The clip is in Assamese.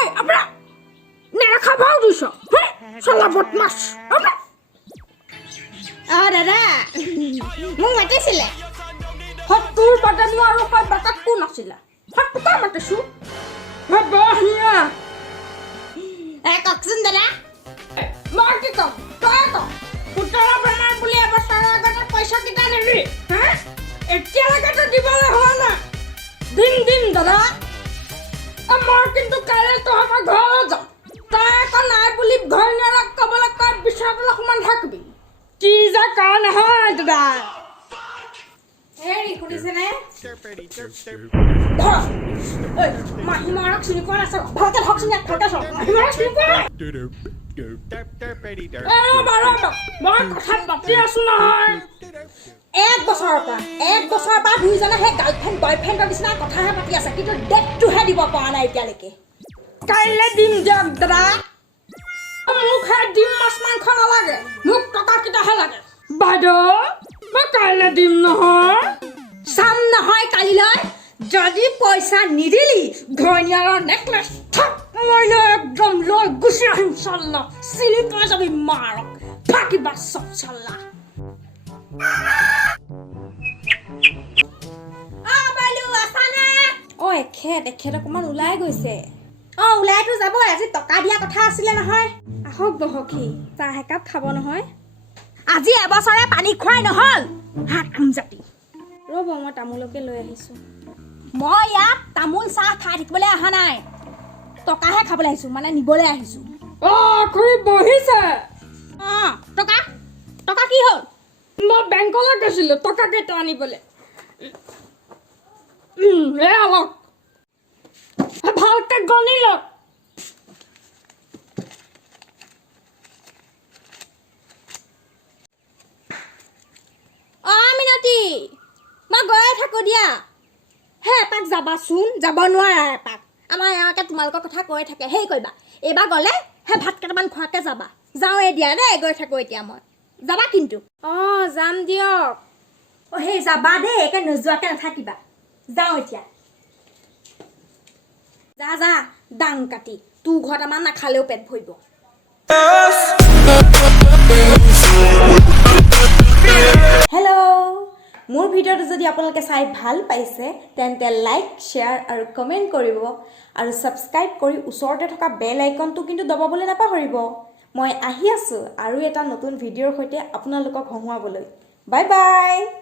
Hey, abra! Nerakha bhau diso. Hey, sala botmas. Abra! দাদা মোক মাতিছিলে Hatur badani aru kai batak kun asila. Hatu ka matesu. Babahia. কওকচোন দাদা Marti ka. Kaya ka. Putara benar buli abasara agata paisa kita nebi. Ha? Etia lagata dibale hoa na. Din dada. Amar kintu kale to hamar ghor ja. Ta ka nai buli ghor nera kabala ka bishabla khman thakbi. Ki ja ka na hoy dada. হেৰি শুনিছেনে ধৰ ঐ মাহিমাৰক চিনি পোৱা নাছ ভালকে ধৰকচোন ইয়াত ভালকে ধৰ মাহিমাৰক চিনি পোৱা মই কথা পাতি আছো নহয় এক বছৰৰ পৰা দুইজনে সেই গাৰ্লফ্ৰেণ্ড বয়ফ্ৰেণ্ডৰ নিচিনা কথাহে পাতি আছে কিন্তু ডেটটোহে দিব পৰা নাই এতিয়ালৈকে কাইলৈ দিম দিয়ক দাদা মোক হে দিম মাছ মাংস নালাগে মোক টকা কেইটাহে লাগে বাইদেউ মই কাইলৈ দিম নহয় চাম নহয় কালিলৈ যদি পইচা নিদিলি ঘৈণীয়াৰৰ নেকলেছ থাক মই একদম লৈ গুচি আহিম চাল্লা চিনি পাই যাবি মাৰক ফাকিবা চব চাল্লা বাইলু আছানে এখেত অকণমান ওলাই গৈছে ওলাইতো যাব আজি টকা দিয়া কথা আছিলে নহয় আহক বহকি চাহ একাপ খাব নহয় আজি এবছৰে পানী খুৱাই নহল হাম জাতি ৰ'ব মই তামোলকে লৈ আহিছোঁ মই ইয়াত তামোল চাহ খাই থাকিবলৈ অহা নাই টকাহে খাবলৈ আহিছোঁ মানে নিবলৈ আহিছোঁ খুৰী বহিছে টকা কি হ'ল মই বেংকলৈ গৈছিলোঁ টকা কেইটা আনিবলৈ অলপ ভালকে গণি লওক মিনতি মই গৈয়ে থাকোঁ দিয়া হে এপাক যাবাচোন যাব নোৱাৰা এপাক আমাৰ এওঁকে তোমালোকৰ কথা কৈ থাকে হেৰি কৰিবা এইবাৰ গ'লে হে ভাত কেইটামান খোৱাকৈ যাবা যাওঁৱে দিয়া দেই গৈ থাকোঁ এতিয়া মই যাবা কিন্তু যাম দিয়ক সেই যাবা দেই একে নোযোৱাকৈ নাথাকিবা যাওঁ এতিয়া যা ডাং কাটি তোৰ ঘৰত আমাৰ নাখালেও পেট ভৰিব হেল্ল' মোৰ ভিডিঅ'টো যদি আপোনালোকে চাই ভাল পাইছে তেন্তে লাইক শ্বেয়াৰ আৰু কমেণ্ট কৰিব আৰু ছাবস্ক্ৰাইব কৰি ওচৰতে থকা বেল আইকনটো কিন্তু দবাবলৈ নাপাহৰিব মই আহি আছোঁ আৰু এটা নতুন ভিডিঅ'ৰ সৈতে আপোনালোকক হহুৱাবলৈ বাই বাই